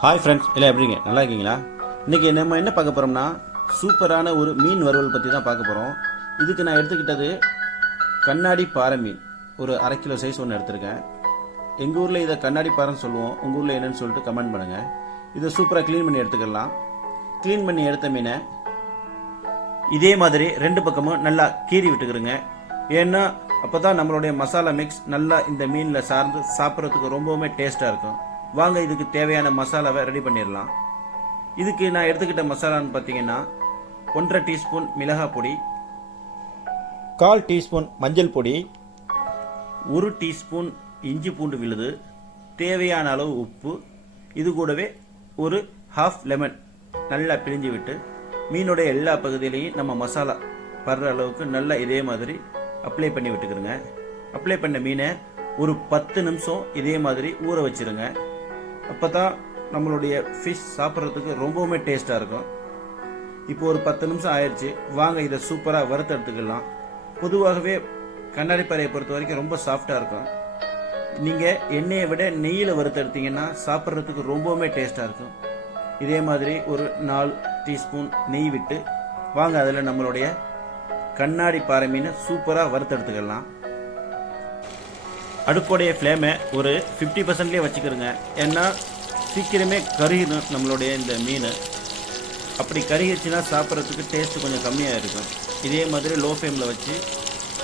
Hi friends, எல்லாம் எப்படிங்க? நல்லா இருக்கீங்களா? இன்றைக்கி நம்ம என்ன பார்க்க போகிறோம்னா, சூப்பரான ஒரு மீன் வறுவல் பற்றி தான் பார்க்க போகிறோம். இதுக்கு நான் எடுத்துக்கிட்டது கண்ணாடி பாறை மீன். ஒரு 1/2 கிலோ சைஸ் ஒன்று எடுத்திருக்கேன். எங்கள் ஊரில் இதை கண்ணாடி பாறைன்னு சொல்லுவோம். உங்கள் ஊரில் என்னென்னு சொல்லிட்டு கமெண்ட் பண்ணுங்கள். இதை சூப்பராக க்ளீன் பண்ணி எடுத்துக்கலாம். க்ளீன் பண்ணி எடுத்த மீனை இதே மாதிரி 2 பக்கமும் நல்லா கீறி விட்டுக்கிறோங்க. ஏன்னா அப்போ தான் நம்மளுடைய மசாலா மிக்ஸ் நல்லா இந்த மீனில் சார்ந்து சாப்பிட்றதுக்கு ரொம்பவுமே டேஸ்ட்டாக இருக்கும். வாங்க இதுக்கு தேவையான மசாலாவை ரெடி பண்ணிடலாம். இதுக்கு நான் எடுத்துக்கிட்ட மசாலான்னு பார்த்தீங்கன்னா 1.5 டீஸ்பூன் மிளகாய் பொடி, 1/4 டீஸ்பூன் மஞ்சள் பொடி, 1 டீஸ்பூன் இஞ்சி பூண்டு விழுது, தேவையான அளவு உப்பு, இது கூடவே ஒரு 1/2 லெமன் நல்லா பிழிஞ்சு விட்டு மீனுடைய எல்லா பகுதியிலையும் நம்ம மசாலா படுற அளவுக்கு நல்லா இதே மாதிரி அப்ளை பண்ணி விட்டுக்கிறோங்க. அப்ளை பண்ண மீனை ஒரு 10 நிமிஷம் இதே மாதிரி ஊற வச்சிருங்க. அப்போ தான் நம்மளுடைய ஃபிஷ் சாப்பிட்றதுக்கு ரொம்பவுமே டேஸ்ட்டாக இருக்கும். இப்போ ஒரு 10 நிமிஷம் ஆயிடுச்சு. வாங்க இதை சூப்பராக வறுத்து எடுத்துக்கலாம். பொதுவாகவே கண்ணாடி பாறையை பொறுத்த வரைக்கும் ரொம்ப சாஃப்டாக இருக்கும். நீங்கள் எண்ணெயை விட நெய்யில் வறுத்து எடுத்தீங்கன்னா சாப்பிட்றதுக்கு ரொம்பவுமே டேஸ்ட்டாக இருக்கும். இதே மாதிரி ஒரு 4 டீஸ்பூன் நெய் விட்டு வாங்க அதில் நம்மளுடைய கண்ணாடி பாறை மீனை சூப்பராக வறுத்து எடுத்துக்கலாம். அடுப்போடைய ஃப்ளேமை ஒரு 50%லேயே வச்சுக்கிறோங்க. ஏன்னா சீக்கிரமே கருகிடும் நம்மளுடைய இந்த மீன். அப்படி கருகிடுச்சுன்னா சாப்பிட்றதுக்கு டேஸ்ட்டு கொஞ்சம் கம்மியாக இருக்கும். இதே மாதிரி லோ ஃப்ளேமில் வச்சு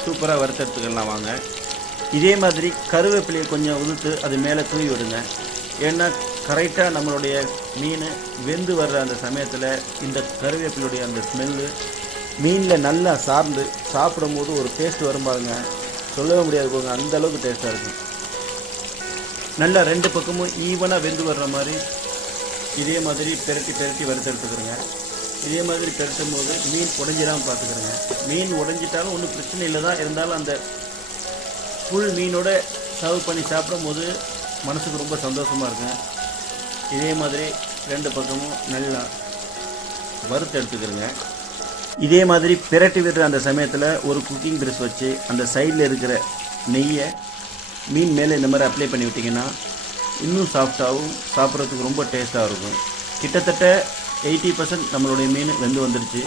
சூப்பராக வறுத்து எடுத்துக்கலாம். வாங்க இதே மாதிரி கருவேப்பிலையை கொஞ்சம் உதுத்து அது மேலே தூவி விடுங்க. ஏன்னா கரெக்டாக நம்மளுடைய மீன் வெந்து வர்ற அந்த சமயத்தில் இந்த கருவேப்பிலையுடைய அந்த ஸ்மெல்லு மீனில் நல்லா சார்ந்து சாப்பிடும்போது ஒரு டேஸ்ட் வரும் பாருங்க, சொல்லவே முடியாது போங்க, அந்த அளவுக்கு டேஸ்ட்டாக இருக்கும். நல்லா 2 பக்கமும் ஈவனாக வெந்து வர்ற மாதிரி இதே மாதிரி பெரட்டி வறுத்து எடுத்துக்கிறோங்க. இதே மாதிரி பெரட்டும் போது மீன் உடைஞ்சிடாமல் பார்த்துக்கிறோங்க. மீன் உடைஞ்சிட்டாலும் ஒன்றும் பிரச்சனை இல்லை தான், இருந்தாலும் அந்த ஃபுல் மீனோட சர்வ் பண்ணி சாப்பிடும் போது மனசுக்கு ரொம்ப சந்தோஷமாக இருக்கும். இதே மாதிரி 2 பக்கமும் நல்லா வறுத்து எடுத்துக்கிறோங்க. இதே மாதிரி பிரட்டி விடுற அந்த சமயத்தில் ஒரு குக்கிங் ப்ரஷ் வச்சு அந்த சைடில் இருக்கிற நெய்யை மீன் மேலே இந்த மாதிரி அப்ளை பண்ணி விட்டிங்கன்னா இன்னும் சாஃப்டாகவும் சாப்பிட்றதுக்கு ரொம்ப டேஸ்ட்டாக இருக்கும். கிட்டத்தட்ட 80% நம்மளுடைய மீன் வெந்து வந்துடுச்சு.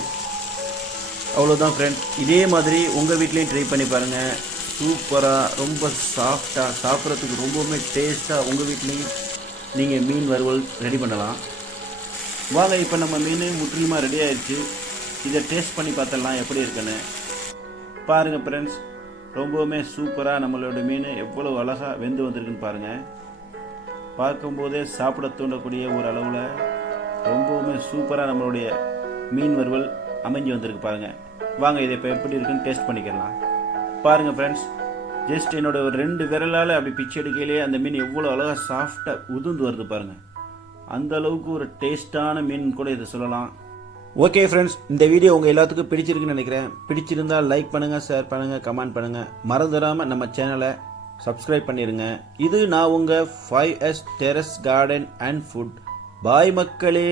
அவ்வளோதான் ஃப்ரெண்ட்ஸ். இதே மாதிரி உங்கள் வீட்லேயும் ட்ரை பண்ணி பாருங்கள். சூப்பராக ரொம்ப சாஃப்டாக சாப்பிட்றதுக்கு ரொம்பவுமே டேஸ்ட்டாக உங்கள் வீட்லேயும் நீங்கள் மீன் வறுவல் ரெடி பண்ணலாம். வாங்க இப்போ நம்ம மீன் முற்றிலுமாக ரெடி ஆயிடுச்சு. இதை டேஸ்ட் பண்ணி பார்த்தலாம் எப்படி இருக்குன்னு பாருங்கள் ஃப்ரெண்ட்ஸ். ரொம்பவுமே சூப்பராக நம்மளோட மீன் எவ்வளோ அழகாக வெந்து வந்திருக்குன்னு பாருங்கள். பார்க்கும்போதே சாப்பிட தூண்டக்கூடிய ஒரு அளவில் ரொம்பவுமே சூப்பராக நம்மளுடைய மீன் வறுவல் அமைஞ்சு வந்திருக்கு பாருங்கள். வாங்க இதை இப்போ எப்படி இருக்குன்னு டேஸ்ட் பண்ணிக்கலாம். பாருங்கள் ஃப்ரெண்ட்ஸ், ஜஸ்ட் என்னோட ஒரு 2 விரலால் அப்படி பிச்சு எடுக்கையிலே அந்த மீன் எவ்வளோ அழகாக சாஃப்டாக உதிர்ந்து வருது பாருங்கள். அந்த அளவுக்கு ஒரு டேஸ்டான மீன் கூட இதை சொல்லலாம். ஓகே ஃப்ரெண்ட்ஸ், இந்த வீடியோ உங்கள் எல்லாத்துக்கும் பிடிச்சிருக்குன்னு நினைக்கிறேன். பிடிச்சிருந்தால் லைக் பண்ணுங்கள், ஷேர் பண்ணுங்கள், கமெண்ட் பண்ணுங்கள். மறந்துடாமல் நம்ம சேனலை சப்ஸ்கிரைப் பண்ணிடுங்க. இது நான் உங்கள் 5S terrace garden and food. Bye மக்களே.